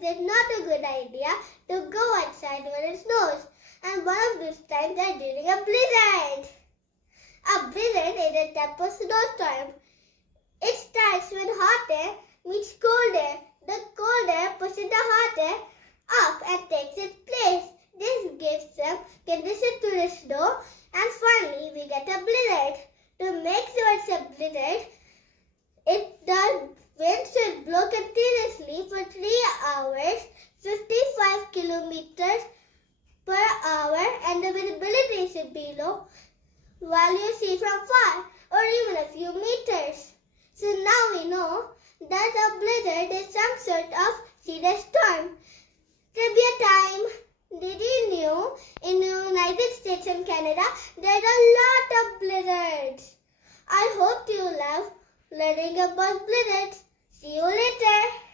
times it's not a good idea to go outside when it snows. And one of those times are during a blizzard. A blizzard is a type of snowstorm. It starts when hot air meets cold air. The cold air pushes the hot air up and takes its place. This gives some condition to the snow, and finally we get a blizzard. To make sure it's a blizzard, the wind should blow continuously for 3 hours, 55 kilometers per hour, and the visibility should be low while you see from far or even a few meters. So now we know that a blizzard is some sort of serious storm. Trivia time! Did you know in the United States and Canada there are a lot of blizzards? I hope you love learning about blizzards. See you later.